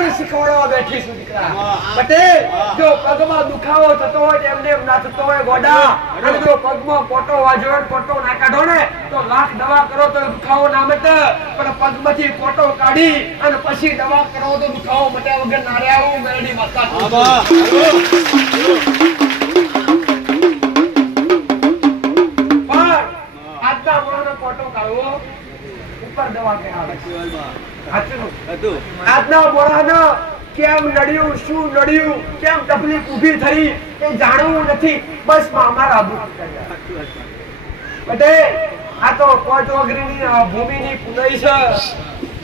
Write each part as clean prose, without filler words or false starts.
ધોરણ શીખવાડવા બેઠી છું દીકરા. પટેલ, જો પગમાં દુખાવો થતો હોય એમને એમ ના થતો હોય ગોડા, અને જો પગમાં પોટો વાજ્યો હોય પોટો ના કાઢો ને તો લાખ દવા કરો તો દુખાવો ના મટે, પણ પગમાંથી પોટો કાઢી અને પછી દવા કરો તો દુખાવો મટ્યા વગર ના રહે. આવું મેરડી માતા દવા કરાવે. આજના મોણાનો કેમ નડ્યું, શું નડ્યું, કેમ તકલીફ ઊભી થઈ એ જાણવું નથી. બસ અમારા પટેલ, આ તો કોચોગરીની ભૂમિની પુનઈ છે.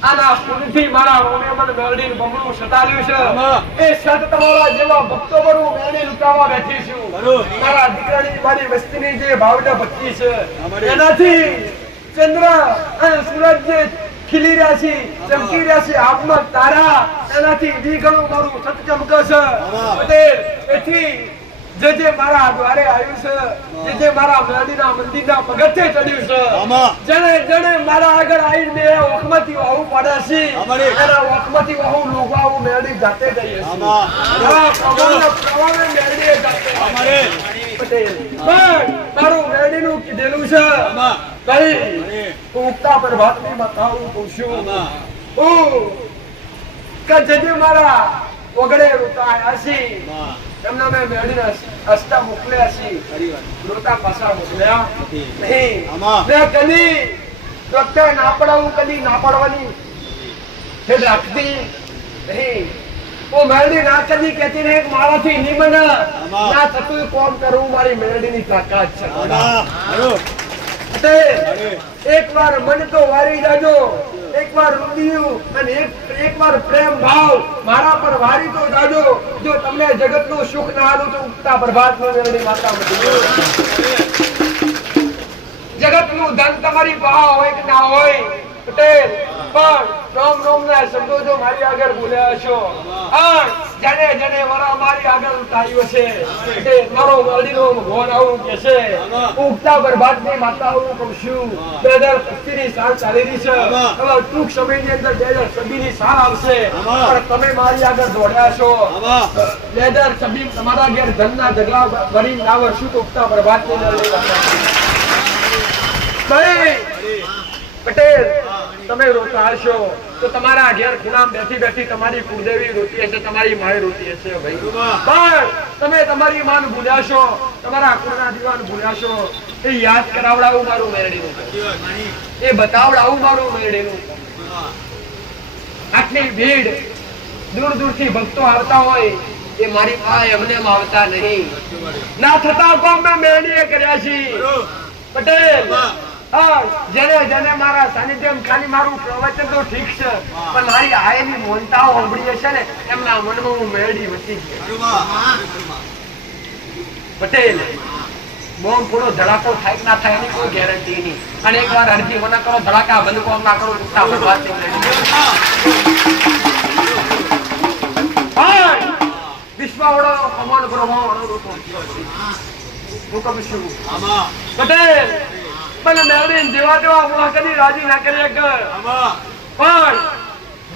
આના પુનથી મારા રોમે મને મેરડી બમણું સતાલ્યું છે. એ સત તમારા જેવા ભક્તો પર હું મેરડી લૂંટાવા બેઠી છું. મારા દીકરાની મારી વસ્તીની જે ભાવના ભક્તિ છે એનાથી ચંદ્ર અને સૂરજ જે ખીલી રહ્યા છે, ચમકી રહ્યા છે, આબમાં તારા એનાથી દ્વિગણું મારું સત ચમકે છે. પટેલ, એથી જે મારા દ્વારે આવ્યું છે, જે મારા મેરડીના મંદિરના પગથિયે ચડ્યું છે, જેને જેને મારા આગળ આવીને બે ઓખમાંથી વાહુ પડે છે, એના ઓખમાંથી વાહુ લોગાવું મેરડી જાતે જઈએ છે. પ્રમાણે મેરડીએ જાતે પટેલ, પણ તારું મેરડીનું કીધેલું છે ભાઈ, ઉગતા પ્રભાતની માતાઓ પૂછ્યું કે જે મારા ઓગળે રૂતા હસી એમના મેં મેળીને હસતા મોકલ્યા છે, રોતા પાછા મોકલ્યા નહીં. મેં કદી ડોક્ટર ના પડાવું, કદી ના પડવાની ફેર રાખતી નહીં. હું મેળડી ના કદી કહેતી નહીં કે મારાથી નહીં બને, ના થતું કોમ કરવું મારી મેળડીની તાકાત છે. એક વાર મન તો વારી જાજો, એક વાર રુદિયું અને એક વાર પ્રેમ ભાવ મારા પર વારી તો જાજો. જો તમને જગતનું સુખ ના આલું તો ઉગતા પ્રભાતમાં મેરડી માતા મળી. જગતનું ધન તમારી પાસે હોય કે ના હોય પટેલ, પણ રોમ રોમ ના શબ્દો જો મારી આગળ બોલ્યા છો, જને જને વરા મારી આગળ ઉતાર્યો છે, તે મારો મેરડીનો ભગવાન આવું કે છે, ઉગતા પ્રભાતની માતાઓ કહું છું 2025 ની સાલ ચાલી રહી છે. હવે ટૂંક સમયની અંદર 2026 ની સાલ આવશે, પણ તમે મારી આગળ દોડ્યા છો. 2026 તમારા ઘેર ધનના ઢગલા ભરી ના વર્ષું તો ઉગતા પ્રભાતની ભાઈ પટેલ, તમે રોતા હશો તો તમારા ઘેર ખૂણામાં બેઠી બેઠી તમારી કુળદેવી રોતી હશે, તમારી માય રોતી હશે ભાઈ. પણ તમે તમારી માન ભૂલ્યા છો, તમારા કુળના દીવાન ભૂલ્યા છો. એ યાદ કરાવડાવું મારું મેરડીનું, એ બતાવડાવું મારું મેરડીનું. આટલી ભીડ દૂર દૂરથી ભક્તો આવતા હોય એ મારી પાસે એમને આવતા નહીં. ના થતા કોમ મેં મેરડીએ કર્યા છે પટેલ. જેને જેને મારા સાનિધ્યમ ખાલી મારું પ્રવચન તો ઠીક છે, પણ મારી આયની મોનતાઓ સાંભળી હશે ને એમના મનમાં હું મેરડી વસી ગયો. પટેલ, બોમ્બ પૂરો ધડાકો થાય ના થાય એની કોઈ ગેરંટી નહીં. અને એકવાર અરજી મને કરો ધડાકા બંધ કોમ ના કરો વિશ્વાવડો કમોન પ્રભાવ હું કહું છું પટેલ, મને મેરડી જેવા તેવા હું કદી રાજી ના કરી શકું. પણ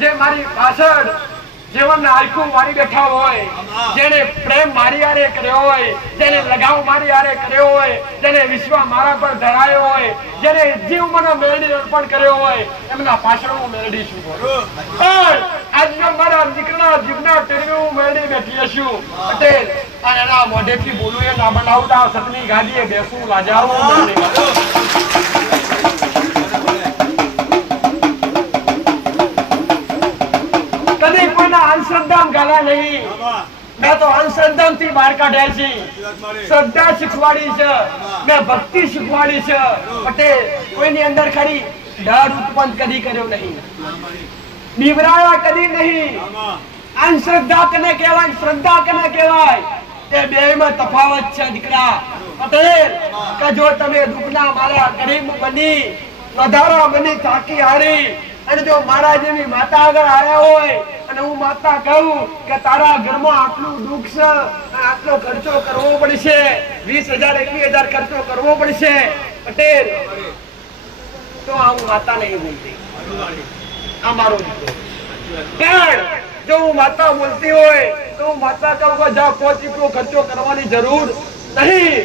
જે મારી પાછળ જીવન આખું મારી બેઠા હોય, જેને પ્રેમ મારી આરે કર્યો હોય, જેને લગાવ મારી આરે કર્યો હોય, જેને વિશ્વાસ મારા પર ધરાયો હોય, જેને જીવ મને મેરડી અર્પણ કર્યો હોય, એમના પાછળ હું મેરડી છું. પણ આજના મારા દીકરાના જીવના ટેરવે હું મેરડી બેઠી છું પટેલ. અને એના મોઢેથી બોલું એ ના બનાવતા સતની ગાદીએ બેસું લાજાવું મેરડી. અંધશ્રદ્ધા ગાલા નહીં, મેં તો અંધશ્રદ્ધા થી બહાર કાઢ્યા છે. શ્રદ્ધા શીખવાડી છે, મેં ભક્તિ શીખવાડી છે પટેલ. કોઈની અંદર ખરી ડર ઉત્પન્ન કદી કર્યો નહીં, બીવરાયા કદી નહીં. અંધશ્રદ્ધા કને કહેવાય, શ્રદ્ધા કને કહેવાય, એ બેમાં તફાવત છે દીકરા પટેલ. કે જો તમે દુઃખના મારા ગરીબ બની વધારા બની થાકી હારી અને જો મારા જેવી માતા આગળ આવ્યા હોય અને હું માતા કહું કે તારા ઘરમાં આટલું દુઃખ છે અને આટલો ખર્ચો કરવો પડશે, 20,000 21,000 ખર્ચો કરવો પડશે પટેલ, તો હું માતા નહીં બોલતી. આ મારો દીકરો. પણ જો હું માતા બોલતી હોય તો હું માતા કહું જા 5 રૂપિયો ખર્ચો કરવાની જરૂર નહીં.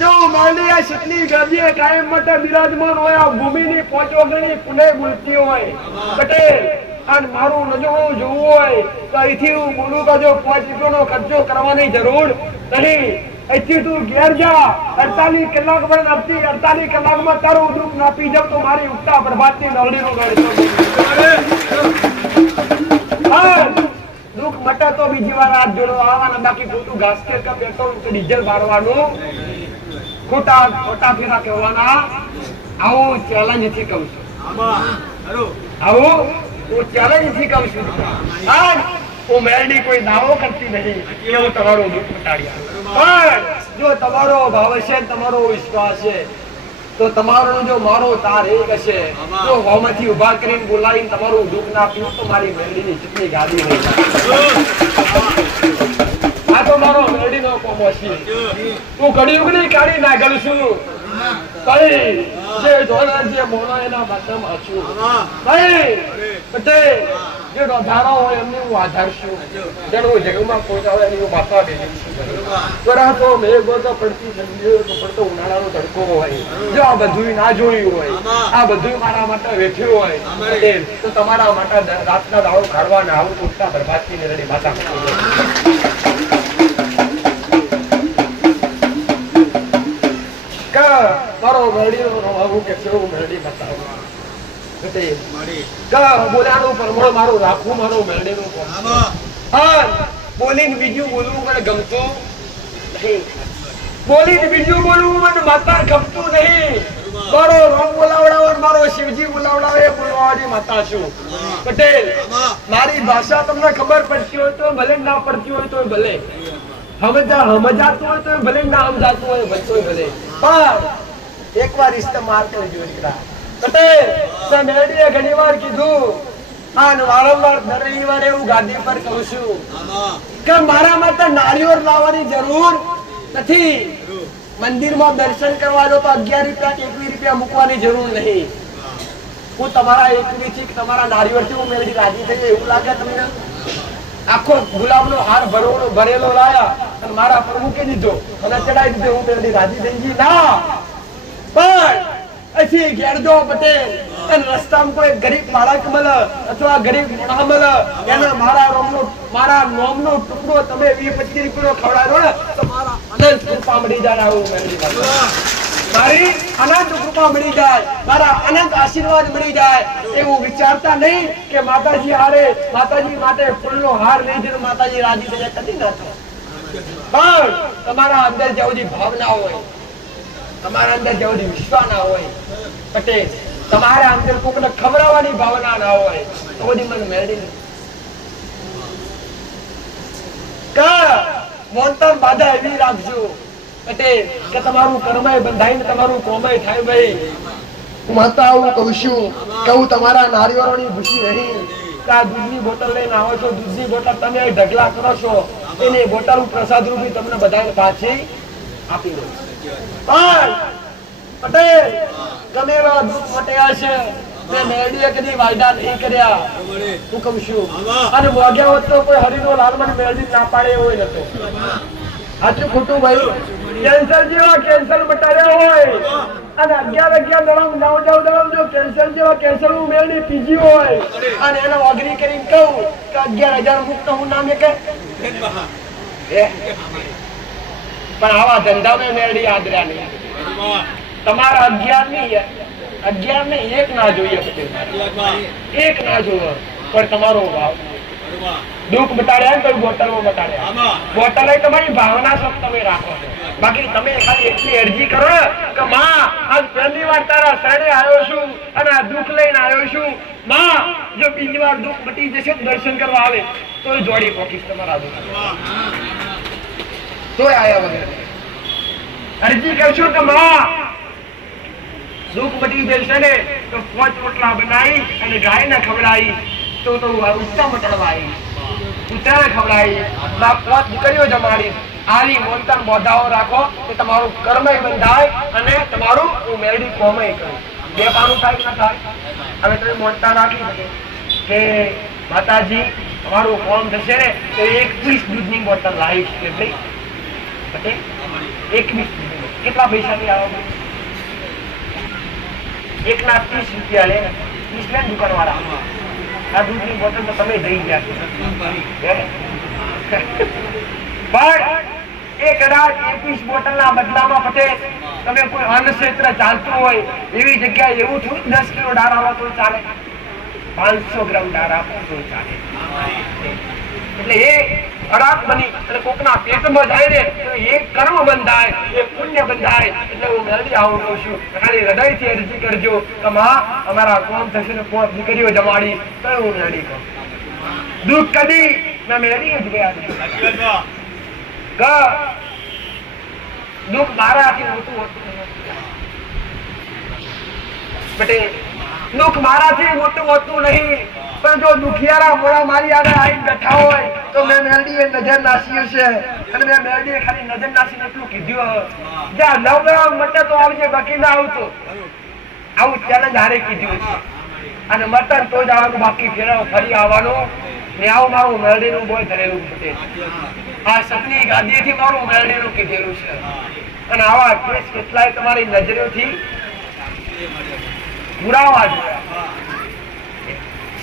જો માંડી આ શીતલી ગરબીએ કાયમ માટે બિરાજમાન હોય આ ભૂમિની 5 વગરની પુનઃ બોલતી હોય પટેલ અને મારું નજરું જોવું હોય તો અહીંથી હું બોલું કે જો 5 રૂપિયાનો ખર્ચો કરવાની જરૂર નહીં. અહીંથી તું ઘેર જા 48 કલાક પણ આપતી 48 કલાકમાં તારું દુઃખ ના પી જાવ તો મારી ઉગતા પ્રભાતની નવડીનું દુઃખ મટે તો બીજી વાર હાથ જોડો આવવાના બાકી ખોટું ઘાસ કે પેટ્રોલ કે ડીઝલ બાળવાનું ખોટા ફેરા કહેવાના આવું ચેલેન્જ થી કહું છું. આવું હું ચેલેન્જ થી કહું છું. હું મેરડી કોઈ દાવો કરતી નહીં કે હું તમારું દુઃખ મટાડ્યા પણ જો તમારો ભાવ છે તમારો વિશ્વાસ છે તો તમારો જો મારો તાર એક હશે તો હોમાંથી ઉભા કરીને બોલાવીને તમારું દુઃખ ના પીવું તો મારી મેરડીની ચૂંટણી ગાદી નહીં. આ તો મારો મેરડીનો કોમો છે. હું કડિયુગની કાઢી ના ગયું છું ભાઈ જે ધોરણ જે મોનો એના માથામાં છું ભાઈ પટેલ જે રોધારો હોય એમને હું આધાર છું જેને હું જગમાં પહોંચ્યા હોય એની હું માથા બેસી છું તો મેઘો તો પડતી ઠંડી તો પડતો ઉનાળાનો તડકો હોય જો આ બધું ના જોયું હોય આ બધું મારા માટે વેઠ્યું હોય પટેલ તો તમારા માટે રાતના દાડો કાઢવાના આવું ઉઠતા બરબાદથી મેરડી માતા મારો મેરડીનો આવું કે છે મેરડી બતાવો બોલાનું પરમણ મારું રાખવું મારો મેરડીનું બોલીને બીજું બોલવું મને ગમતું નહીં. બોલીને બીજું બોલવું મને માતા ગમતું નહીં. મારો રામ બોલાવડાવો મારો શિવજી બોલાવડાવે બોલવાવાળી માતા છું પટેલ. મારી ભાષા તમને ખબર પડતી હોય તો ભલે ના પડતી હોય તો ભલે સમજાતું હોય તો ભલે ના સમજાતું હોય ભલે પણ એક વાર ઇસ્તેમાલ કરજો દીકરા પટેલ. મેરડીએ ઘણી વાર કીધું અને વારંવાર દર રવિવારે એવું ગાદી પર કહું છું કે મારા માટે નાળિયેર લાવવાની જરૂર નથી. મંદિરમાં દર્શન કરવા જો તો 11 રૂપિયા કે 21 રૂપિયા મૂકવાની જરૂર નહીં. હું તમારા 21 થી તમારા નાળિયેર થી હું મેરડી રાજી થઈ એવું લાગે તમને? આખો ગુલાબનો હાર ભરેલો લાયા અને મારા પ્રમુખે દીધો અને ચડાવી દીધો હું મેરડી રાજી થઈ ગઈ ના. પણ અહીંથી ઘેરજો પટેલ અને રસ્તામાં કોઈ ગરીબ બાળક મળે અથવા ગરીબ મોણા મળે એને મારા નોમનો ટુકડો તમે 20-25 રૂપિયાનો ખવડાવો ને તો મારા અનંત કૃપા મળી જાય. આવું મારી અનંત કૃપા મળી જાય મારા અનંત આશીર્વાદ મળી જાય એવું વિચારતા નહીં કે માતાજી હારે માતાજી માટે ફૂલનો હાર લઈ જઈને માતાજી રાજી થઈ જાય કદી ના થાય. પણ તમારા અંદર જેવી ભાવના હોય તમારા અંદર જેવી વિશ્વાસ ના હોય પટેલ તમારા અંદર કોકને ખવડાવવાની ભાવના ના હોય તો બધી મને મેળવી મોનતમ બાધા એવી રાખજો પટેલ કે તમારું કર્મય બંધાઈને તમારું કોમય થાય. ભાઈ હું માતા આવું કહું છું કે હું તમારા નારિયેળોની ભૂસી રહી કે આ દૂધની બોટલ લઈને આવો છો દૂધની બોટલ તમે ઢગલા કરો છો એની બોટલ પ્રસાદ રૂપી તમને બધાને પાછી આપી દઉં. પણ પટેલ ગમે એવા દુઃખ મટ્યા છે મેં મેરડીએ કદી વાયદા નહીં કર્યા હું કહું છું અને મોગ્યા હોત તો કોઈ હરિનો લાલ મને મેરડી ના પાડે એવો નતો. સાચું ખોટું ભાઈ? કેન્સર જેવા કેન્સર મટાડ્યા હોય અને 11 દળમ જો કેન્સર જેવા કેન્સર હું મેરડી પીજી હોય અને એને અગ્રી કરીને કહું કે 11,000 મુક્ત હું નામે કે પણ આવા ધંધા મેં મેરડી આદર્યા નહીં. તમારા 11 ને 1 ના જોઈએ પટેલ 1 ના જોવે પણ તમારો ભાવ દુઃખ બતાડ્યા ને તો બોટલો બતાડ્યા બોટલ તમારી ભાવના સબ તમે રાખો બાકી તમે ખાલી એટલી અરજી કરો કે માં આજ પહેલી વાર તારા શરણે આવ્યો છું અને આ દુઃખ લઈને આવ્યો છું માં જો બીજી વાર દુઃખ મટી જશે દર્શન કરવા આવે તો જોડી પોકીશ તમારા દુઃખ તો આયા વગર અરજી કરશો કે માં દુઃખ મટી જશે ને તો 5 રોટલા બનાવી અને ગાયને ખવડાવી તો ઉત્તમ મટડવાઈ ઉત્તરાયણ ખવડાવી 5 દીકરીઓ જમાડી આલી મોનતન બોધાઓ રાખો કે તમારું કર્મય બંધાય અને તમારું મેરડી કોમય કરે. બે પાનું થાય ના થાય. હવે તમે મોનતા રાખી શકે કે માતાજી અમારું કોમ થશે ને તો 21 દૂધની બોટલ લાવીશ. કેટલી પટેલ? 21. કેટલા પૈસાની આવે? એકના 30 રૂપિયા લે. 30 લે દુકાન વાળા. આ દૂધની બોટલ તો તમે દઈ ગયા છો. પણ એ કદાચ 21 બોટલના બદલામાં પટેલ તમે કોઈ અન્ન ક્ષેત્ર ચાલતું હોય એવી જગ્યાએ એવું થોડું 10 કિલો ડાળ આવો તો ચાલે, 500 ગ્રામ ડાળ આપો તો ચાલે. એટલે એ ખરાબ બની અને કોકના પેટમાં જાય ને તો એક કર્મ બંધાય, એક પુણ્ય બંધાય. એટલે હું મેળવી આવું કહું છું, ખાલી હૃદયથી અરજી કરજો કે માં અમારા કોમ થશે ને 5 દીકરીઓ જમાડી તો હું મેળવી કહું. દુઃખ કદી મેં મેળવી જ ગયા. દુઃખ મારાથી મોટું હોતું નથી. દુઃખ મારાથી મોટું હોતું નહીં, પણ જો દુખિયારા મોડા મારી આગળ આવીને બેઠા હોય તો મેં મેલડીએ નજર નાસી છે. અને મેં મેલડીએ ખાલી નજર નાસીને એટલું કીધું, જ્યાં નવગ્રામ મટે તો આવજે, બાકી ના આવતો. આવું ચેલેન્જ હારે કીધું છે. અને મટન તો જ આવવાનું, બાકી ફરી આવવાનું ને. આવું મારું મેલડીનું બોય ધરેલું છે. આ સપની ગાદીથી મારું મેલડીનું કીધેલું છે. અને આવા કેસ કેટલાય તમારી નજરોથી પુરાવા જોયા.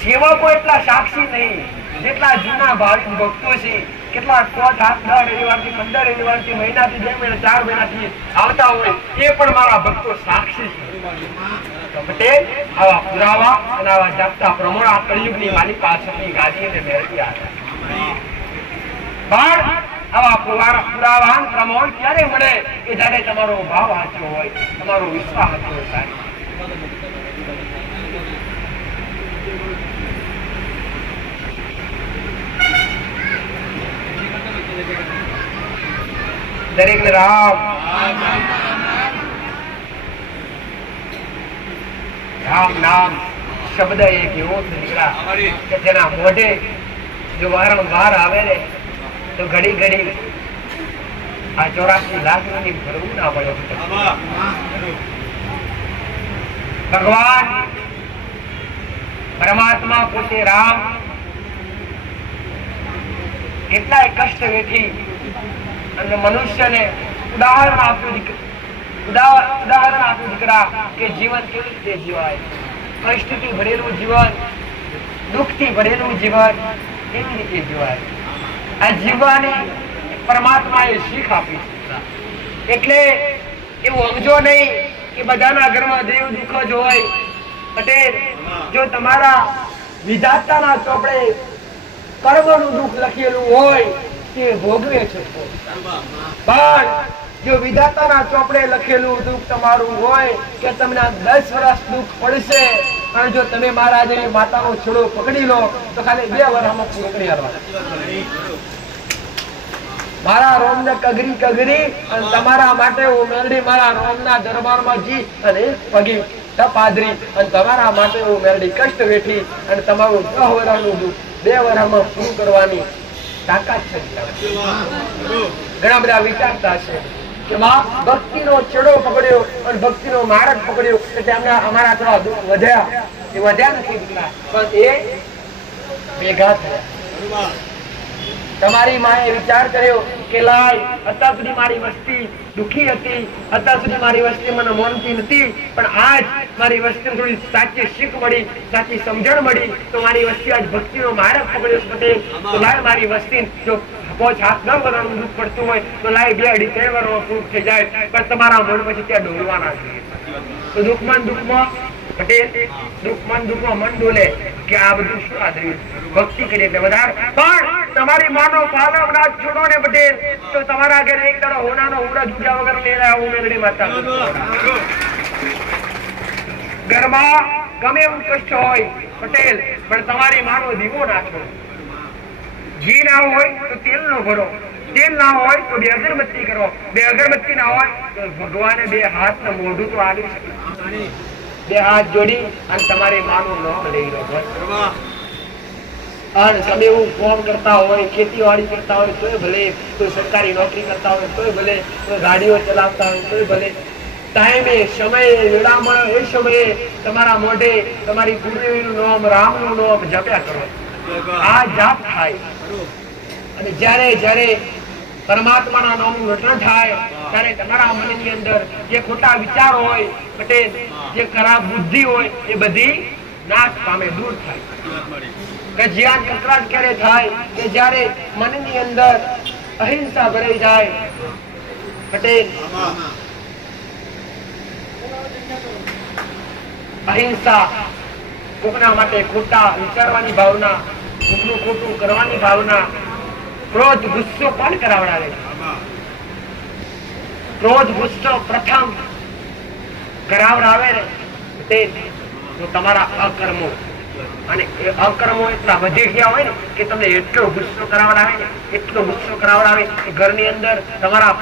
સેવકો એટલા સાક્ષી નહીં જેટલા જૂના ભાવિક ભક્તો છે. કેટલા 10 રવિવારથી 15 રવિવારથી મહિનાથી 2 મહિના 4 મહિનાથી આવતા હોય એ પણ મારા ભક્તો સાક્ષી છે. પટેલ આવા પુરાવા અને આવા જાગતા પ્રમાણ આ કળિયુગની માલિક પાછળની ગાદીને મેળવી આવ્યા. પણ આવા પુરાવા પ્રમાણ ક્યારે મળે કે જયારે તમારો ભાવ સાચો હોય, તમારો વિશ્વાસ સાચો થાય. દરેક રામ રામ નામ શબ્દ એક એવો નીકળા કે જેના મોઢે જો વારંવાર આવે ને તો ઘડી ઘડી આ 84 લાખ ની ભરવું ના પડે. ભગવાન પરમાત્મા પોતે રામ કેટલાય કષ્ટ વેઠી અને મનુષ્યને ઉદાહરણ આપ્યું દીકરા કે જીવન કેવી રીતે જીવાય. કષ્ટથી ભરેલું જીવન, દુઃખથી ભરેલું જીવન કેવી રીતે જીવાય. આ જીવવાની પરમાત્માએ શીખ આપી છે. એટલે એવું સમજો નહીં કે બધાના ઘરમાં દેવ દુઃખ જ હોય. પટેલ જો તમારા વિધાતાના ચોપડે કર્મનું દુઃખ લખેલું હોય તે ભોગવે છે. પણ જો વિધાતાના ચોપડે લખેલું દુઃખ તમારું હોય કે તમને 10 વર્ષ દુઃખ પડશે અને જો તમે મારા જેવી માતાનો છેડો પકડી લો તો ખાલી 2 વર્ષમાં પૂરું કરી આવવાનું. મારા રોમ ને કગરી કગરી અને તમારા માટે હું મેલડી મારા રોમ ના દરબારમાં જી અને પગી પાદરી અને તમારા માટે હું મેલડી કષ્ટ વેઠી અને તમારું 10 વર્ષનું દુઃખ 2 વર્ષમાં પૂરું કરવાની તાકાત છે. ઘણા બધા વિચારતા છે કે માં ભક્તિનો છેડો પકડ્યો અને ભક્તિનો માર્ગ પકડ્યો એટલે અમારા થોડા દુઃખ વધ્યા. એ વધ્યા નથી દીકરા, પણ એ ભેગા થયા. તમારી માએ વિચાર કર્યો કે લાય અત્યાર સુધી મારી વસ્તી દુખી હતી, અત્યાર સુધી મારી વસ્તી મને માનતી નથી, પણ આજ મારી વસ્તીને થોડી સાચી શીખ મળી, સાચી સમજણ મળી તો મારી વસ્તી આજ ભક્તિનો માર્ગ પકડ્યો છે. પટેલ તો લાય મારી વસ્તી જો 5-7 વર્ષનું દુઃખ પડતું હોય તો લાય 2-2-3 વર્ષમાં પૂરું થઈ જાય. પણ તમારા મન પછી ત્યાં ડોલવાના છે. તો દુઃખમાં પટેલ દુઃખમાં મન ડોલે કે આ બધું શું આદર્યું ભક્તિ કરી એટલે વધારે. પણ તમારી માનો પાલવના છોડો ને પટેલ તો તમારા ઘરે એક દાડો હોનાનો ઉડા જુજા વગર લઈને આવું મેલડી માતા. ઘરમાં ગમે એવું કષ્ટ હોય પટેલ પણ તમારી માનો દીવો નાખો. ઘી ના હોય તો તેલ નો ભરો, તેલ ના હોય તો 2 અગરબત્તી કરો, 2 અગરબત્તી ના હોય તો ભગવાને 2 હાથ ને મોઢું તો આવી શકે. 2 હાથ જોડી અને તમારી માનું નામ લઈ લો. અને તમે એવું કામ કરતા હોય, ખેતીવાડી કરતા હોય તોય ભલે, કોઈ સરકારી નોકરી કરતા હોય તોય ભલે, કોઈ ગાડીઓ ચલાવતા હોય તોય ભલે, ટાઈમે સમયે વેળામાં એ સમયે તમારા મોઢે તમારી ગુરુનું નામ રામનું નામ જપ્યા કરો. આ જાપ થાય. અને જ્યારે જ્યારે પરમાત્માના નામનું રટણ થાય ત્યારે તમારા મનની અંદર જે ખોટા વિચાર હોય પટેલ, જે ખરાબ બુદ્ધિ હોય એ બધી નાશ પામે, દૂર થાય. કે જ્યાં કકરાટ ક્યારે થાય કે જ્યારે મનની અંદર અહિંસા ભરાઈ જાય પટેલ. અહિંસા, કોકના માટે ખોટા વિચારવાની ભાવના, કોકનું ખોટું કરવાની ભાવના. ક્રોધ ગુસ્સો કોણ કરાવડાવે? ક્રોધ ગુસ્સો પ્રથમ કરાવડાવે ને તે તમારા અકર્મો. અને એ અકર્મો એટલા વધી ગયા હોય ને કે તમને એટલો ગુસ્સો કરાવડાવે ને, એટલો ગુસ્સો કરાવડાવે કે ઘરની અંદર તમારા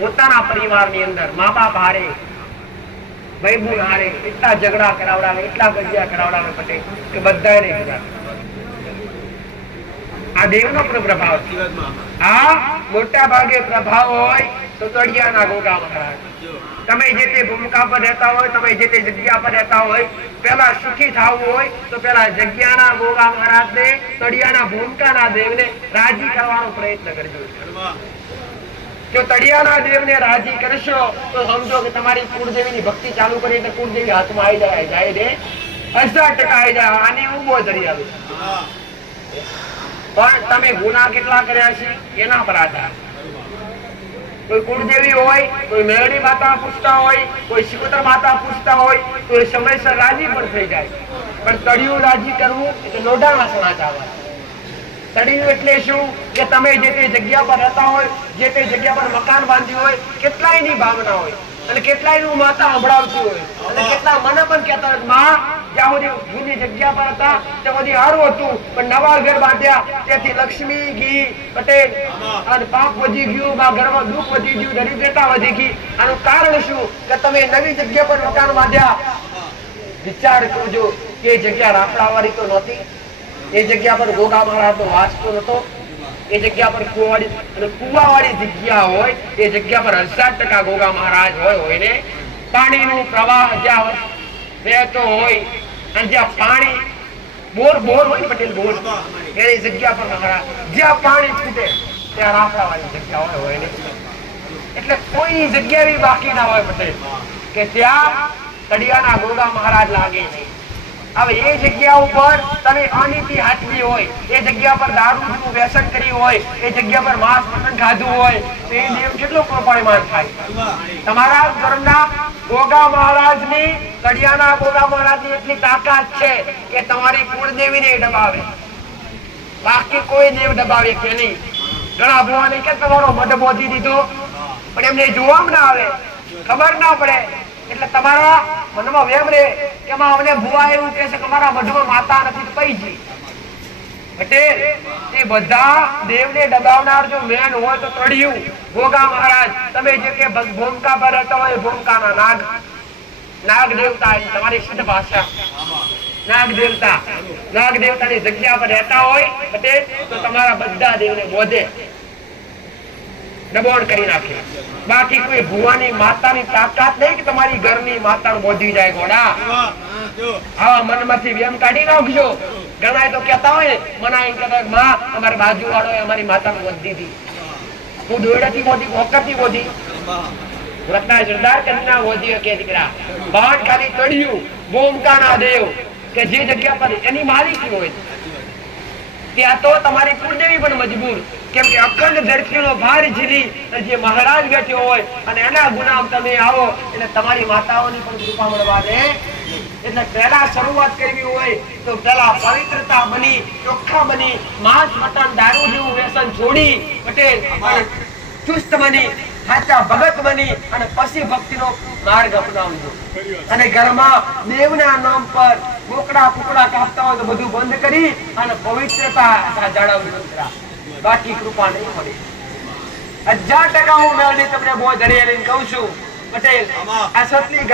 પોતાના પરિવારની અંદર મા બાપ હારે, ભાઈ બહેન હારે એટલા ઝઘડા કરાવડાવે, એટલા ગજિયા કરાવડાવે પટેલ કે બધાને ઝઘડા. આ દેવનો પ્રભાવ છે. આ મોટા ભાગે પ્રભાવ હોય તો તળિયાના ગોગા મહારાજ. તમે જે તે ભૂમિકા પર રહેતા હોય, તમે જે તે જગ્યા પર રહેતા હોય, પેલા સુખી થવું હોય તો પેલા જગ્યાના ગોગા મહારાજને, તળિયાના ભૂમિકાના દેવને રાજી કરવાનો પ્રયત્ન કરજો. જો તળિયાના દેવને રાજી કરશો તો સમજો કે તમારી કુળદેવીની ભક્તિ ચાલુ કરી એટલે કુળદેવી હાથમાં આવી જાય દે 80% આવી જાય. આની ઉભો ધરી આવે. પણ તમે ગુના કેટલા કર્યા છે એના પર આધાર. કોઈ કુળદેવી હોય, કોઈ મેરડી માતા પૂછતા હોય, કોઈ શિકોતર માતા પૂછતા હોય તો એ સમયસર રાજી પણ થઈ જાય. પણ તળિયું રાજી કરવું એટલે લોઢાના સમાચાર. તળિયું એટલે શું કે તમે જે તે જગ્યા પર રહેતા હોય, જે તે જગ્યા પર મકાન બાંધ્યું હોય, કેટલાયની ભાવના હોય અને કેટલાયનું માતા સંભળાવતી હોય અને કેટલા મને પણ કહેતા હોય માં જ્યાં સુધી જૂની જગ્યા પર હતા ત્યાં સુધી સારું હતું, પણ નવા ઘર બાંધ્યા તેથી લક્ષ્મી ગઈ પટેલ અને પાપ વધી ગયું, ઘરમાં દુઃખ વધી ગયું, દરિદ્રતા વધી ગઈ. આનું કારણ શું કે તમે નવી જગ્યા પર મકાન બાંધ્યા. વિચાર કરજો કે એ જગ્યા રાફડાવાળી તો નહોતી, એ જગ્યા પર ગોગા મહારાજ નો વાસ તો નતો, એ જગ્યા પર કુવાવાળી જગ્યા હોય એ જગ્યા પર 80% ગોગા મહારાજ હોય ને. પાણીનો પ્રવાહ જ્યાં વહેતો હોય અને જ્યાં પાણી બોર હોય ને પટેલ, બોર એની જગ્યા પર મહારાજ જ્યાં પાણી છૂટે ત્યાં રાફડાવાળી જગ્યા હોય ને. એટલે કોઈ જગ્યા બી બાકી ના હોય પટેલ કે ત્યાં તળિયાના ગોગા મહારાજ લાગે નહીં. હવે એ જગ્યા ઉપર તમે અનીતિ હાચવી હોય, એ જગ્યા પર દારૂનું વ્યસન કર્યું હોય, એ જગ્યા પર માંસ મટન ખાધું હોય તો એ દેવ કેટલો કૃપાળમાન થાય. તમારા ઘરના ગોગા મહારાજની, તળિયાના ગોગા મહારાજની એટલી તાકાત છે કે તમારી કુળદેવીને દબાવે, બાકી કોઈ દેવ દબાવે કે નહીં. ઘણા ભુવાને કે તમારો મઢ બોધી દીધો પણ એમને જોવામાં ના આવે, ખબર ના પડે એટલે તમારા મનમાં વેમ રે કે અમને ભુવા એવું કહે છે કે અમારા મઢમાં માતા નથી તો કઈ જી પટેલ. એ બધા દેવને દબાવનાર જો મેન હોય તો તળિયું ગોગા મહારાજ. તમે જે કે ભૂમિકા પર રહેતા હોય, ભૂમિકાના નાગ દેવતા, તમારી શુદ્ધ ભાષા નાગ દેવતાની જગ્યા પર રહેતા હોય પટેલ તો તમારા બધા દેવને બોધે, દબોણ કરી નાખે. બાકી કોઈ ભુવાની માતાની તાકાત નહીં કે તમારી ઘરની માતાને બોધી જાય. ગોડા આવા મનમાંથી વેમ કાઢી નાખજો. ઘણા તો કહેતા હોય મને એમ કહેતા માં અમારી બાજુ વાળો અમારી માતાને બોધી હતી, હું દોયડાથી બોધી, હોકરથી બોધી, રત્ના જરદાર કન્યા બોધી કે દીકરા. બાણ ખાલી તળિયું ભૂમિકાના દેવ કે જે જગ્યા પર એની માલિકી હોય ત્યાં તો તમારી કુળદેવી પણ મજબૂર, કેમ કે અખંડ ધરતીનો ભાર ઝીલી જે મહારાજ બેઠ્યો હોય અને એના ગુનામ તમે આવો એટલે તમારી માતાઓની પણ કૃપા મળવા દે. એટલે પહેલા શરૂઆત કરવી હોય તો પહેલા પવિત્રતા બની, ચોખ્ખા બની, માંસ મટન દારૂ જેવું વ્યસન છોડી પટેલ ચુસ્ત બની, સાચા ભગત બની અને પછી ભક્તિનો માર્ગ અપનાવજો. અને ઘરમાં દેવના નામ પર બોકડા કુકડા કાપતા હોય તો બધું બંધ કરી અને પવિત્રતા જાળવજો. બાકી કૃપા નહીં મળે. 1000% હું મેળવી તમને બહુ ધરી કહું છું પટેલ. આ સતની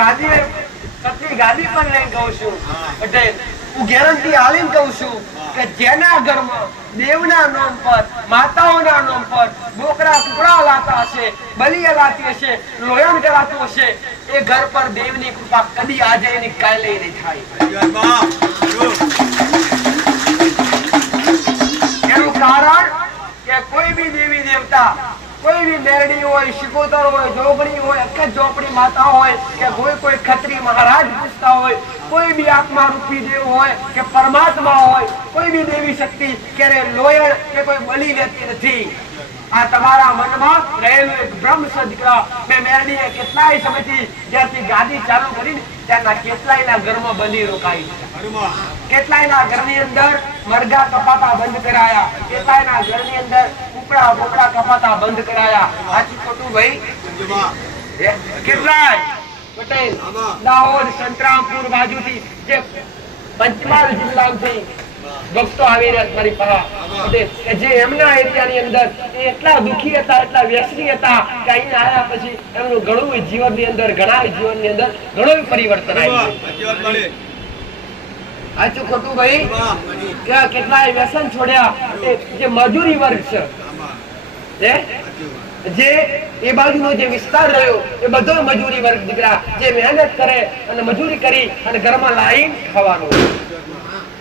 ગાદી પર લઈને કહું છું પટેલ. હું ગેરંટી આલીને કહું છું કે જેના ઘરમાં દેવના નામ પર, માતાઓના નામ પર બોકડા કુકડા લાતા હશે, બલિ લાતી હશે, લોયણ કરાતું હશે, એ ઘર પર દેવની કૃપા કદી આજે એની કાલે નહીં થાય. દેવતા કોઈ બી મેરડી હોય, શિકોતર હોય, જોગણી હોય, એક જ ઝોપડી માતા હોય કે કોઈ ખત્રી મહારાજ પૂછતા હોય, કોઈ બી આત્મા રૂપી દેવ હોય કે પરમાત્મા હોય, કોઈ બી દેવી શક્તિ ક્યારે લોયણ કે કોઈ બલી લેતી નથી. આ તમારા મનમાં રહેલું એક બ્રહ્મ છે દીકરા. મેં મેરડીએ કેટલાય સમયથી જ્યાંથી ગાદી ચાલુ કરીને ત્યાંના કેટલાયના ઘરમાં બલી રોકાઈ છે. કેટલાયના ઘરની અંદર મરઘા કપાતા બંધ કરાયા, કેટલાયના ઘરની અંદર કુકડા બોકડા કપાતા બંધ કરાયા. સાચું ખોટું ભાઈ? કેટલાય પટેલ દાહોદ સંતરામપુર બાજુથી જે પંચમહાલ જિલ્લામાંથી ભક્તો આવી રહ્યા મારી પાસે, જે એમના એરિયાની અંદર એટલા દુખી હતા, એટલા વ્યસની હતા કે અહીંયા આવ્યા પછી એમનું ઘણું જીવનની અંદર ઘણું પરિવર્તન આવ્યું. સાચું ખોટું ભાઈ? કેટલાય વ્યસન છોડ્યા. જે મજૂરી વર્ગ છે, જે એ બાજુનો જે વિસ્તાર રહ્યો એ બધો મજૂરી વર્ગ દીકરા, જે મહેનત કરે અને મજૂરી કરી અને ઘરમાં લાવીને ખાવાનું.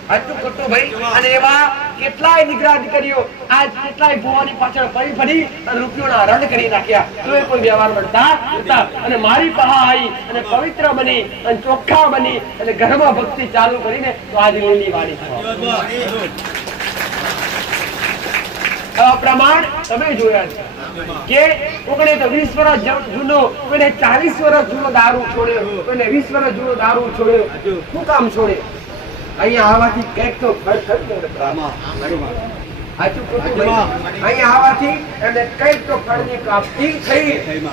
સાચું ખોટું ભાઈ? અને એવા કેટલાય દીકરા દીકરીઓ આજ કેટલાય ભુવાની પાછળ ફરી ફરી અને રૂપિયોના રદ કરી નાખ્યા, તો એ કોઈ વ્યવહાર મળતા હતા. અને મારી પાસે આવી અને પવિત્ર બની અને ચોખ્ખા બની અને ઘરમાં ભક્તિ ચાલુ કરીને તો આજ લીલી વાળી પ્રમાણ તમે જોયા છે કે કોઈને તો 20 વર્ષ જૂનો, કોઈને 40 વર્ષ જૂનો દારૂ છોડ્યો, કોઈને 20 વર્ષ જૂનો દારૂ છોડ્યો. શું કામ છોડે? અહીંયા આવવાથી કઈક તો ફળ થયું. અહીંયા આવવાથી એમને કઈક તો ફળની પ્રાપ્તિ થઈ.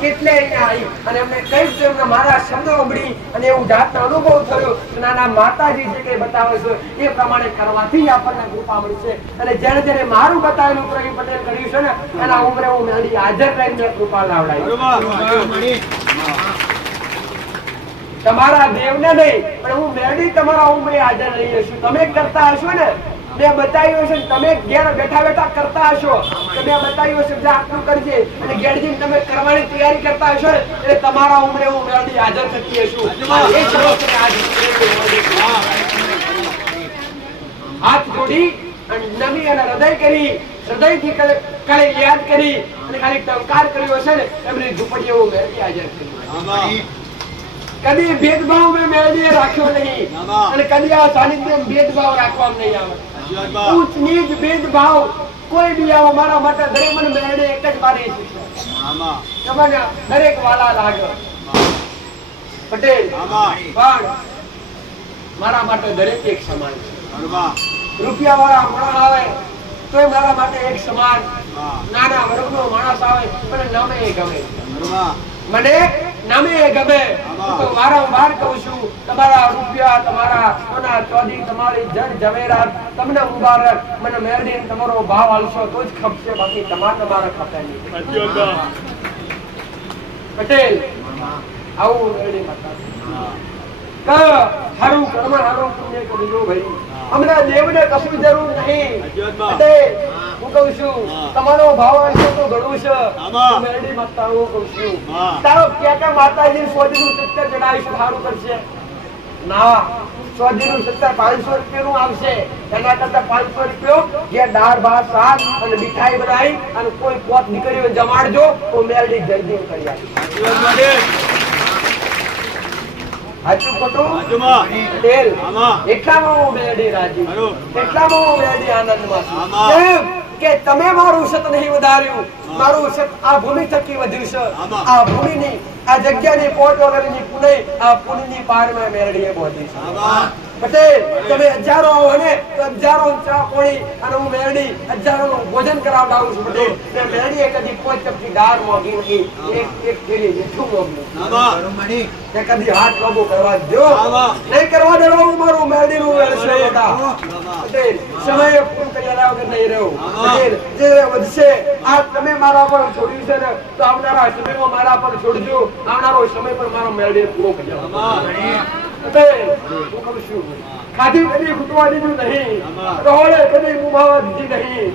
એટલે અહીંયા આવી અને એમને કઈક તો એમને મારા શબ્દો સાંભળી અને એવું જાતનો અનુભવ થયો. નાના માતાજી જે કઈ બતાવે છે એ પ્રમાણે કરવાથી આપણને કૃપા મળશે. અને જેને જેને મારું બતાવેલું પ્રવીણ પટેલ કર્યું છે ને એના ઉમરે હું મેળી હાજર રહીને કૃપા લાવડાવી. તમારા દેવને નહીં પણ હું મેળી તમારા ઉમરે હાજર રહી છું. તમે કરતા હશો ને, મેં બતાવ્યું હશે, તમે ઘેર બેઠા બેઠા કરતા હશો કે મેં બતાવ્યું હશે આટલું કરજે અને ઘેર જઈને તમે કરવાની તૈયારી કરતા હશો ને એટલે તમારા ઉમરે હું મેળી હાજર થતી હશું. હાથ જોડી અને નમી અને હૃદય કરી, હૃદયથી ખાલી યાદ કરી અને ખાલી ટંકાર કર્યો હશે ને એમની ઝૂંપડીએ હું મેળી હાજર કરી. કદી ભેદભાવ મેં મેળવીએ રાખ્યો નહીં અને કદી આ સાનિધ્ય ભેદભાવ રાખવા નહીં આવે. ઉચ્ચ નીચ ભેદભાવ કોઈ બી આવો મારા માટે દરેક મને મેળવે એક જ મારી તમને દરેક વાલા લાગે પટેલ, પણ મારા માટે દરેક એક સમાન છે. રૂપિયા વાળા માણસ આવે તો મારા માટે એક સમાન, નાના વર્ગનો માણસ આવે મને નામે ગમે, મને નામે ગમે. તો વારંવાર કહું છું, તમારા રૂપિયા, તમારા સોના ચોદી, તમારી જડ જવેરાત તમને મુબારક. મને મેરડીને તમારો ભાવ આલશો તો જ ખપશે, બાકી તમારા ખાતા નહીં. પટેલ આવું મેરડી માતા હારું કર્મ હારું પુણ્ય કરજો ભાઈ. અમને દેવને કશું જરૂર નહીં. હું કઉ છું તમારો ભાવ આલશો તો ઘણું છે. મેરડી માતા હું કઉ છું તારો ક્યાં માતાજી સોજીનું સત્તર ચડાવીશું સારું કરશે ના. સોજીનું 500 રૂપિયાનું આવશે, એના કરતા 500 રૂપિયો જે દાળ ભાત શાક અને મીઠાઈ બનાવી અને કોઈ પોત દીકરીઓ જમાડજો તો મેરડી જલ્દી કરી આપી. સાચું ખોટું? એટલામાં હું મેરડી રાજી, એટલામાં હું મેરડી આનંદમાં છું કે તમે મારું સત નહીં વધાર્યું, મારું સત આ ભૂમિ થકી વધ્યું છે. આ ભૂમિની, આ જગ્યાની પોટ વગરની પુણે, આ પુણ્યની પારમાં મેરડીએ પહોંચી છે. પટેલ તમે હજારો આવો ને તો હજારો ચા પાણી અને હું મેરડી હજારો ભોજન કરાવડાવું છું. પટેલ મેરડીએ કદી કોઈ ચપટી દાળ મોંઘી નહીં, એક થેલી મીઠું મોંઘું કદી હાથ લોબો કરવા દો નહીં, કરવા દેવું મારું મેરડીનું વેરશે. પટેલ સમયે પૂર્ણ કર્યા વગર નહીં રહ્યો. પટેલ જે વધશે આ તમે મારા પર છોડ્યું છે ને તો આવનારા સમયમાં મારા પર છોડજો. આવનારો સમય પર મારો મેરડી પૂરો કરજો. હું કહું છું ખાધી કદી ખૂટવા દીધું નહીં, રોડે કદી મુભાવા દીધી નહીં,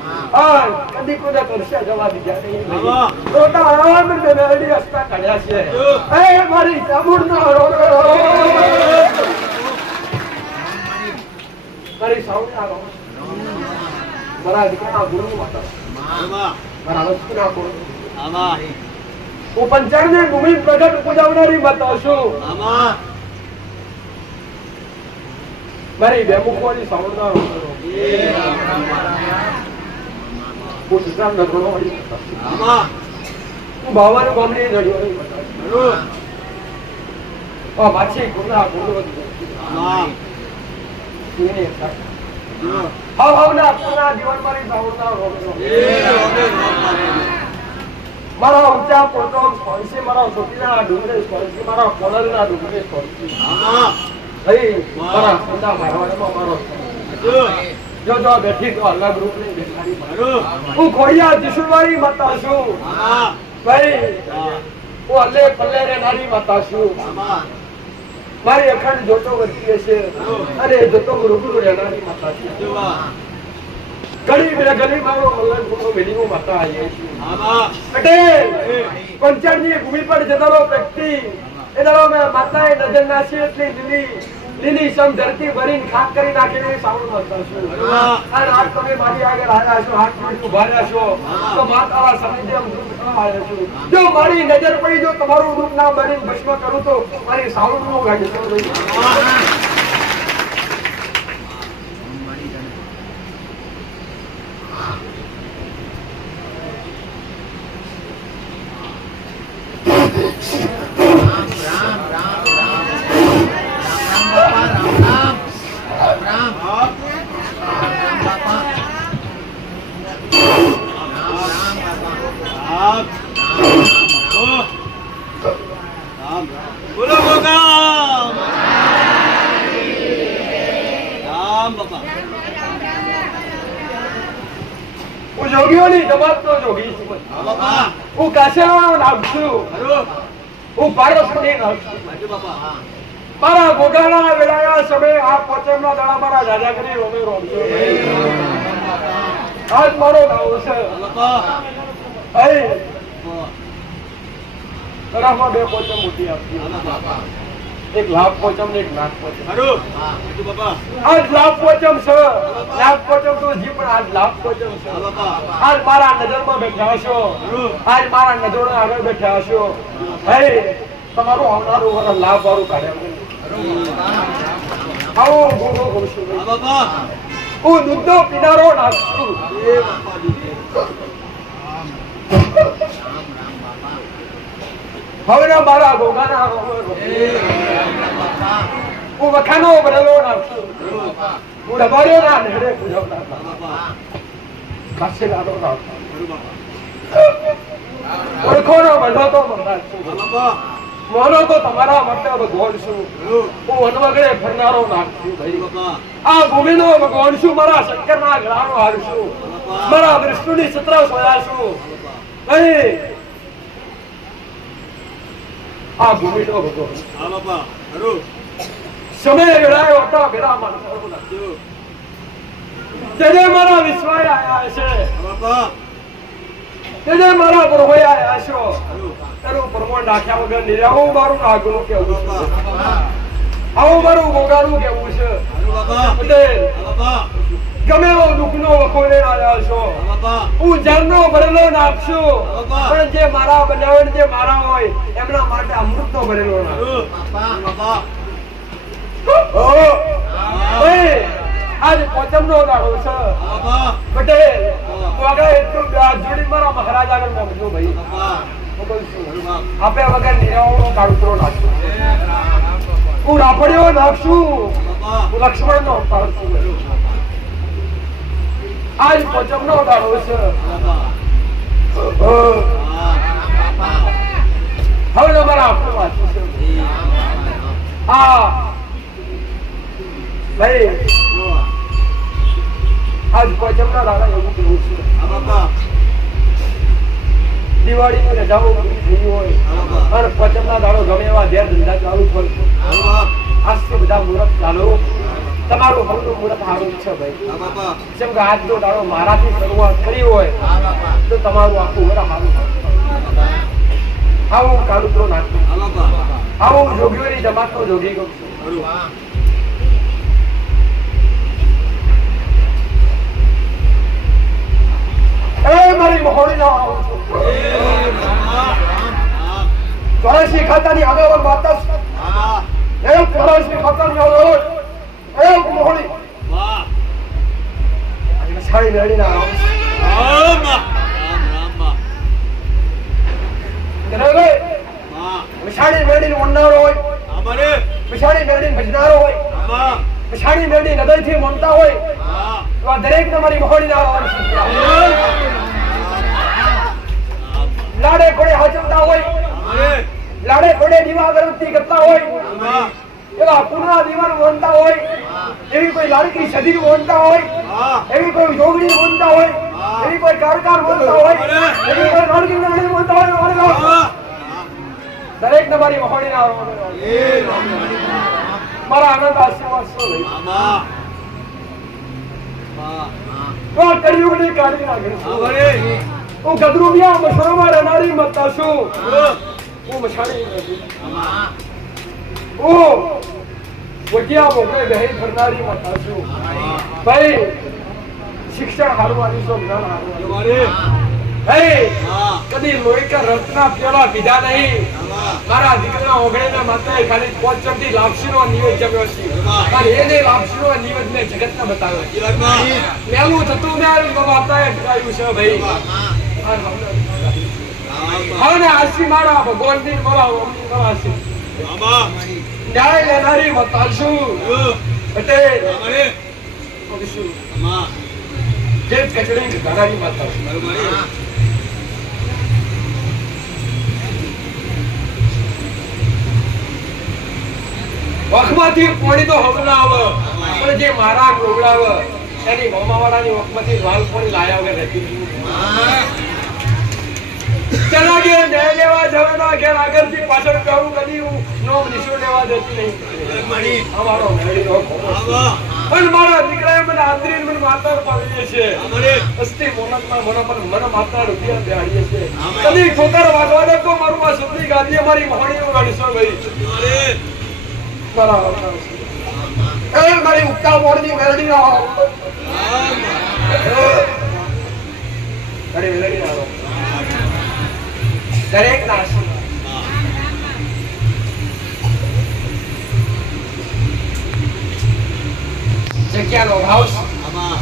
કદી કોઈ કરશે જવા દીધા નહીં. રોટા આરામ મેરડી હસતા કાઢ્યા છે. એ મારી ચામુંડનો રોડો, મારી સાઉન્ડ મારા દીકરાના ગુરુ માતા મારા વસ્તુ નાખો આમાં હું પંચાણને ભૂમિ પ્રગટ પૂજાવનારી માતા છું આમાં મારી બેમુખવાની સાવરદાર હું સુધાર નગરો આમાં હું ભાવાનું ગામની નડવાની માતા છું માછી ગુના ગુણવત આમાં મારા ઊંચા પોતો સ્પર્શી મારા સોટીના ડુંગરે સ્પર્શી મારા કોલરના ડુંગરે સ્પર્શી મારા ખોટા મારવાડમાં મારો જો બેઠી તો અલગ રૂપ નહીં દેખાડી હું ખોડિયા ત્રિશુળવાળી માતા છું ભાઈ હું અલ્લે પલ્લે રહેનારી માતા છું મારી અખંડ જોતો વર્તી છે અને જોતો ગુરુકુળ રહેનારી માતા છે ગલી મારો મલ્લન ગુરુ મેલીનો માતા આવીએ છે પટેલ પંચાણની ભૂમિ પર જનારો વ્યક્તિ એ દાડો મેં માતાએ નજર નાસી એટલી લીલી સમ ધરતી ભરીને ખાક કરી નાખીને સાવણ માતા છું અને આજ તમે મારી આગળ આવ્યા છો હાથ જોડી ઉભા રહ્યા છો તો માતાના સમયથી દૂર કરવા આવ્યો છું જો મારી નજર પડી જો તમારું રૂપ ના બનીને ભસ્મ કરું તો મારી સાવણ નો ગાડી તો બોલો ભગવાન રામ બાપા હું જોગીઓની જમાતનો જોગી છું બાપા હું કાશેલાનો નામ છું હું પારસની નામ છું બાપા મારા ગોગાના વેળાયા સમયે આ પોચમના દાડા મારા જાજાગરી રોમે રોમજો આજ મારો ગાવ છે બાપા તરફમાં બે પોચમ મોટી આપી એક લાભ પોચમ ને એક નાગ પોચમ બાપા આજ લાભ પોચમ છે નાગ પોચમ તો જી પણ આજ લાભ પોચમ છે આજ મારા નજરમાં બેઠા છો આજ મારા નજરોના આગળ બેઠા છો તમારું આવનારું વરસ લાભ વાળું કાઢ્યા આવો ગોગો ગોશું બાપા હું દૂધનો પીનારો નાખું હવે મારા ગોગાના હું વખાનો બનેલો નાખું હું ડબાર્યો ના નેડે પૂજવતા કાશીલાનો નાખું ઓળખોનો બંધો તો મંગાર છું મોનો તો તમારા માટે ભગવાન છું હું વનવગડે ફરનારો નાખું ભાઈ આ ભૂમિનો ભગવાન છું મારા શંકરના ગળાનો હાર છું મારા વિષ્ણુની છત્ર સોયા છું ભાઈ આ ભૂમિનો ભગવાન સમય વેળાયો હતો ભેરા માણસો તેને મારા વિશ્વાય આયા છે તેને મારા પ્રભોય આયા છો તેનું પ્રમાણ રાખ્યા વગર નિરાવું મારું આગળનું કેવું છે આવું મારું ગોગાનું કેવું છે ગમે એવો દુઃખનો વખો લઈને આવ્યા છો હું જળનો ભરેલો નાખશું પણ જે મારા બનાવટ જે મારા હોય એમના માટે અમૃતનો ભરેલો આજ પોચમનો દાડો છે પટેલ એટલું જોડી મારા મહારાજ આગળ મોકજો ભાઈ આપે વગર નિરાવણો કાળુતરો નાખશું હું રાપડીઓ નાખશું હું લક્ષ્મણ નો અવતાર છું આજ પોચમનો દાડો છે હવે તમારા આપણું વાંચું છે ભાઈ આજ પોચમના દાડા એવું કેવું છે દિવાળીની રજાઓ પૂરી થઈ હોય અને પોચમના દાડો ગમે એવા ધેર ધંધા ચાલુ કરશો આજથી બધા મુહૂર્ત ચાલુ તમારું હવનું મુહૂર્ત સારું છે ભાઈ જેમ કે આજનો દાડો મારાથી શરૂઆત કરી હોય તો તમારું આખું વર સારું આવું કાળુતરો નાખું આવું જોગીઓની જમાતનો જોગી ગમ છું મારી મહોળી ના આવું છું રામ ચોરાશી ખાતાની આગળ માતા છું. હા એક ચોરાશી ખાતાની આગળ એક મહોળી વાહ આજે સાડી મેળીને આવું છું. રામ રામ રામ બરાબર? વાહ વિશાળી મેળીને વંડારો હોય, અમારે વિશાળી મેળીને ભજનારો હોય, વાહ વિશાળી મેળીને હૃદયથી મમતા હોય, વાહ તો આ દરેક તમારી મહોળીના આવવાનું છે. લાડે કોડે હાજરતા હોય, અમારે લાડે કોડે દીવા અગરબત્તી કરતા હોય, વાહ એવા પુના દીવાનું વંદતા હોય, એવી કોઈ લાડકી સદી વંદતા હોય, વાહ એવી કોઈ જોગણી વંદતા હોય, એવી કોઈ કારકાર વંદતા હોય, એવી કોઈ લાડકી નાણી વંદતા હોય, વાહ દરેક તમારી મહોળીના આવવાનું છે. એ રામ મારા આનંદ આશીર્વાદ શું લઈ? વાહ વાહ તો આ કળિયુગને કાઢી નાખે છે. અમારે હું ગદરૂપિયા મસરોમાં રહેનારી માતા છું. હું મસાણી નથી. હું વટિયા મોકલે બહેન ફરનારી માતા છું. ભાઈ શિક્ષણ હારવાની છો, જ્ઞાન હારવાની. અમારે ભાઈ વાહ કદી લોહીકા રત્ના પેલા પીધા નહીં. વાહ મારા દીકરાના ઓગળેના માતાએ ખાલી 5 ચમચી લાપસીનો નિવેદ જમ્યો છે. અને એને લાપસીનો નિવેદ મેં જગતને બતાવ્યો છે. જીવનમાં મેલું થતું ને માતાએ અટકાયું છે ભાઈ. હવે આશી મારા ભગવાનની મારા ઓમની મારા આશી. બાબા ન્યાય લેનારી માતા છું. પટેલ અમારે છું. માં જે કચડી ઘડાની માતા છું. અમારે વખમાંથી પાણી તો હમણાં આવે, પણ જે મારા ગોગડાવે એની મામાવાળાની વખમાંથી લાલ પાણી લાયા વગર રહેતી નથી. તેના ઘેર ન્યાય લેવા જવાના ઘેર આગળથી પાછળ કહું કદી હું નોમ નિશો લેવા જતી નહીં. અમારો મેળીનો ખોખો છે. બાબા પણ મારા દીકરાએ મને આંતરીને મને માતા પાડી છે. અમારે અસ્તી મોનકમાં મને પણ મને માતા રૂપિયા બેહાડીએ છે. આમાં. કદી ઠોકર વાગવા દે તો મારું આ સુધરી ગાદીએ મારી મહોણીઓ ગાડીશો ભાઈ. અમારે મારા અવતાર છે. એ મારી ઉગતા મોરની મેલડી ના આવો. અરે મેલડી ના આવો. દરેક ના આશીર્વાદ. જગ્યાનો ભાવ છે. આમાં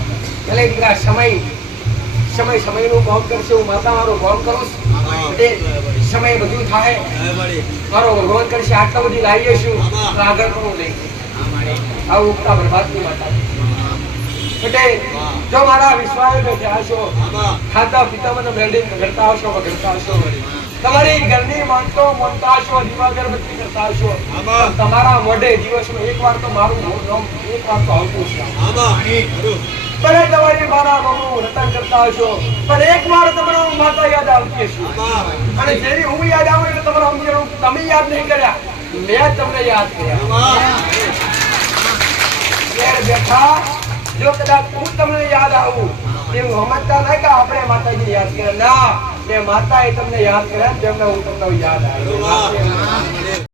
ભલે દીકરા સમયનું કામ કરશે. હું માતા મારું કામ કરું છું. એટલે સમય બધું થાય. અમારે મારો ભગવાન કરશે આટલા બધી લાવીએ છું આમાં. તો આગળ પણ લઈ આવું ઉગતા બરબાદની માતા પટેલ જો મારા વિશ્વાસ થયા છો આમાં ખાતા પીતા મને મેળવી કરતા આવશો વગરતા આવશો તમારી ઘરની માનતો માનતા હશો દીવા અગરબત્તી કરતા હશો આમાં. તમારા મોઢે દિવસમાં એકવાર તો મારું નામ એકવાર તો આવતું છે. આમાં ભલે તમારી મારા નામનું રટણ કરતા હશો પણ એકવાર તમારું માતા યાદ આવતી હશે. આમાં અને જેવી હું યાદ આવું એટલે તમારા સમજણ તમે યાદ નહીં કર્યા, મેં તમને યાદ કર્યા. આમાં ઘેર બેઠા જો કદાચ હું તમને યાદ આવું એવું સમજતા નહીં કે આપણે માતાજીને યાદ કર્યા. ના, મેં માતાએ તમને યાદ કર્યા તેમને હું તમને યાદ આવ્યો.